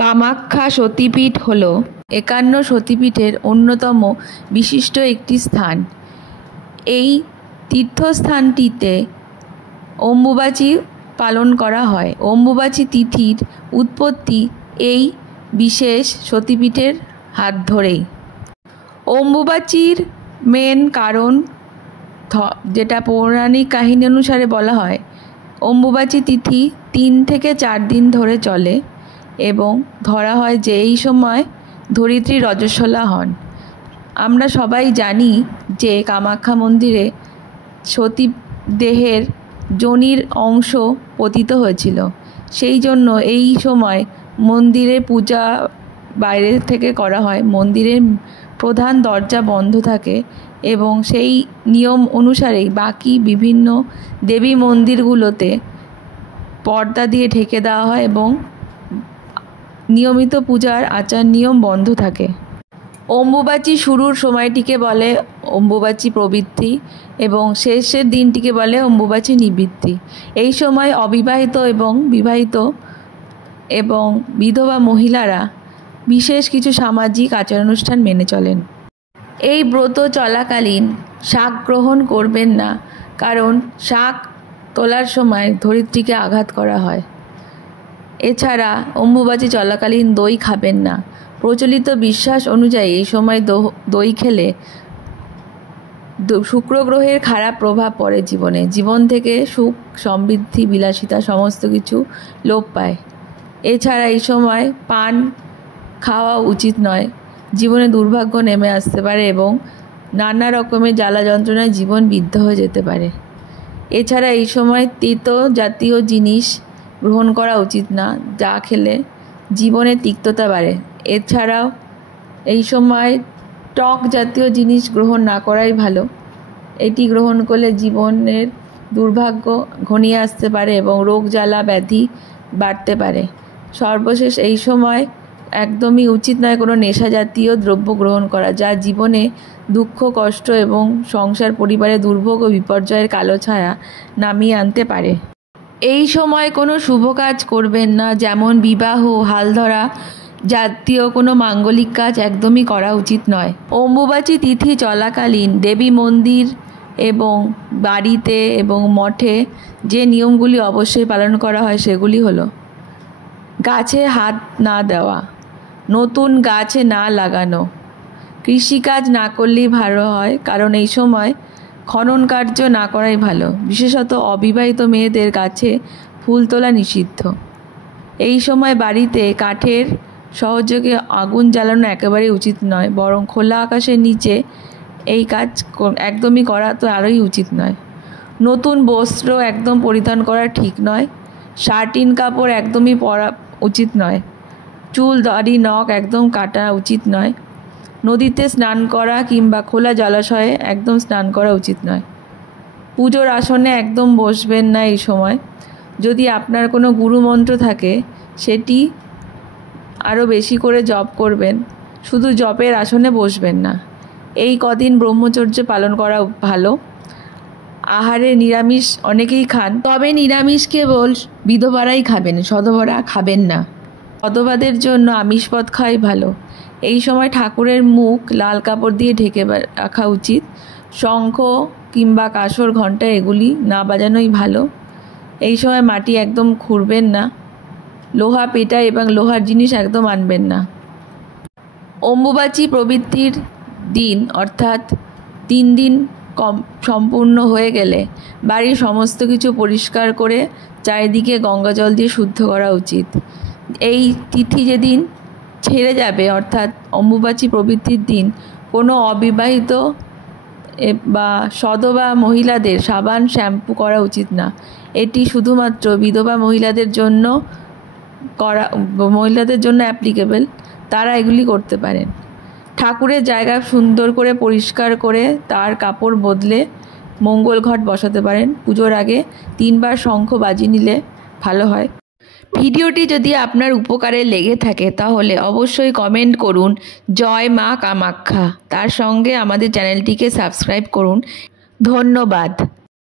কামাখ্যা সতীপীঠ হল ৫১ সতীপীঠের অন্যতম বিশিষ্ট একটি স্থান। এই তীর্থস্থানটিতে অম্বুবাচী পালন করা হয়। অম্বুবাচী তিথির উৎপত্তি এই বিশেষ সতীপীঠের হাত ধরেই। অম্বুবাচীর মেন কারণ, যেটা পৌরাণিক কাহিনী অনুসারে বলা হয়, অম্বুবাচী তিথি ৩ থেকে ৪ দিন ধরে চলে এবং ধরা হয় যে এই সময় ধরিত্রী রজস্বলা হন। আমরা সবাই জানি যে কামাখ্যা মন্দিরে সতী দেহের যোনির অংশ পতিত হয়েছিল, সেই জন্য এই সময় মন্দিরে পূজা বাইরে থেকে করা হয়। মন্দিরের প্রধান দরজা বন্ধ থাকে এবং সেই নিয়ম অনুসারেই বাকি বিভিন্ন দেবী মন্দিরগুলোতে পর্দা দিয়ে ঢেকে দেওয়া হয় এবং নিয়মিত পূজার আচার নিয়ম বন্ধ থাকে। অম্বুবাচী শুরুর সময়টিকে বলে অম্বুবাচী প্রবৃত্তি এবং শেষের দিনটিকে বলে অম্বুবাচী নিবৃত্তি। এই সময় অবিবাহিত এবং বিবাহিত এবং বিধবা মহিলারা বিশেষ কিছু সামাজিক আচার অনুষ্ঠান মেনে চলেন। এই ব্রত চলাকালীন শাক গ্রহণ করবেন না, কারণ শাক তোলার সময় ধরিত্রীকে আঘাত করা হয়। এছাড়া অম্বুবাচী চলাকালীন দই খাবেন না। প্রচলিত বিশ্বাস অনুযায়ী এই সময় দই খেলে শুক্র গ্রহের খারাপ প্রভাব পড়ে জীবন থেকে সুখ, সমৃদ্ধি, বিলাসিতা সমস্ত কিছু লোপ পায়। এছাড়া এই সময় পান খাওয়া উচিত নয়। জীবনে দুর্ভাগ্য নেমে আসতে পারে এবং নানা রকমের জ্বালা যন্ত্রণায় জীবন বিদ্ধ হয়ে যেতে পারে। এছাড়া এই সময় তেতো জাতীয় জিনিস গ্রহণ করা উচিত না, যা খেলে জীবনে তিক্ততা বাড়ে। এছাড়াও এই সময় টক জাতীয় জিনিস গ্রহণ না করাই ভালো। এটি গ্রহণ করলে জীবনের দুর্ভাগ্য ঘনিয়ে আসতে পারে এবং রোগ জ্বালা ব্যাধি বাড়তে পারে। সর্বশেষ এই সময় একদমই উচিত নয় কোনো নেশা জাতীয় দ্রব্য গ্রহণ করা, যা জীবনে দুঃখ, কষ্ট এবং সংসার পরিবারে দুর্ভোগ ও বিপর্যয়ের কালো ছায়া নামিয়ে আনতে পারে। এই সময় কোনো শুভ কাজ করবেন না, যেমন বিবাহ, হালধরা জাতীয় কোনো মাঙ্গলিক কাজ একদমই করা উচিত নয়। অম্বুবাচী তিথি চলাকালীন দেবী মন্দির এবং বাড়িতে এবং মঠে যে নিয়মগুলি অবশ্যই পালন করা হয় সেগুলি হলো: গাছে হাত না দেওয়া, নতুন গাছে না লাগানো, কৃষিকাজ না করলেই ভালো হয়, কারণ এই সময় খনন কার্য না করাই ভালো। বিশেষত অবিবাহিত মেয়েদের গাছে ফুল তোলা নিষিদ্ধ। এই সময় বাড়িতে কাঠের সহযোগে আগুন জ্বালানো একেবারেই উচিত নয়, বরং খোলা আকাশের নিচে এই কাজ একদমই করা তো আরোই উচিত নয়। নতুন বস্ত্র একদম পরিধান করা ঠিক নয়। শার্টিন কাপড় একদমই পরা উচিত নয়। চুল, দাড়ি, নখ একদম কাটা উচিত নয়। নদীতে স্নান করা কিংবা খোলা জলাশয়ে একদম স্নান করা উচিত নয়। পুজোর আসনে একদম বসবেন না এই সময়। যদি আপনার কোনো গুরুমন্ত্র থাকে সেটি আরও বেশি করে জপ করবেন, শুধু জপের আসনে বসবেন না। এই কদিন ব্রহ্মচর্য পালন করা ভালো। আহারে নিরামিষ অনেকেই খান, তবে নিরামিষ কেবল বিধবারাই খাবেন, সধবারা খাবেন না। সধবাদের জন্য আমিষ পদ খাওয়াই ভালো। এই সময় ঠাকুরের মুখ লাল কাপড় দিয়ে ঢেকে রাখা উচিত। শঙ্খ কিংবা কাঁসর, ঘণ্টা এগুলি না বাজানোই ভালো। এই সময় মাটি একদম খুঁড়বেন না। লোহা পেটা এবং লোহার জিনিস একদম আনবেন না। অম্বুবাচী প্রবৃত্তির দিন অর্থাৎ ৩ দিন সম্পূর্ণ হয়ে গেলে বাড়ির সমস্ত কিছু পরিষ্কার করে চারিদিকে গঙ্গা জল দিয়ে শুদ্ধ করা উচিত। এই তিথি যেদিন ছেড়ে যাবে অর্থাৎ অম্বুবাচী প্রবৃত্তির দিন কোনো অবিবাহিত বা সধবা মহিলাদের সাবান শ্যাম্পু করা উচিত না। এটি শুধুমাত্র বিধবা মহিলাদের জন্য অ্যাপ্লিকেবল, তারা এগুলি করতে পারেন। ঠাকুরের জায়গা সুন্দর করে পরিষ্কার করে তার কাপড় বদলে মঙ্গল ঘট বসাতে পারেন। পুজোর আগে 3 বার শঙ্খ বাজিয়ে নিলে ভালো হয়। ভিডিওটি যদি আপনার উপকারে লেগে থাকে তাহলে অবশ্যই কমেন্ট করুন জয় মা কামাখ্যা, তার সঙ্গে আমাদের চ্যানেলটিকে সাবস্ক্রাইব করুন। ধন্যবাদ।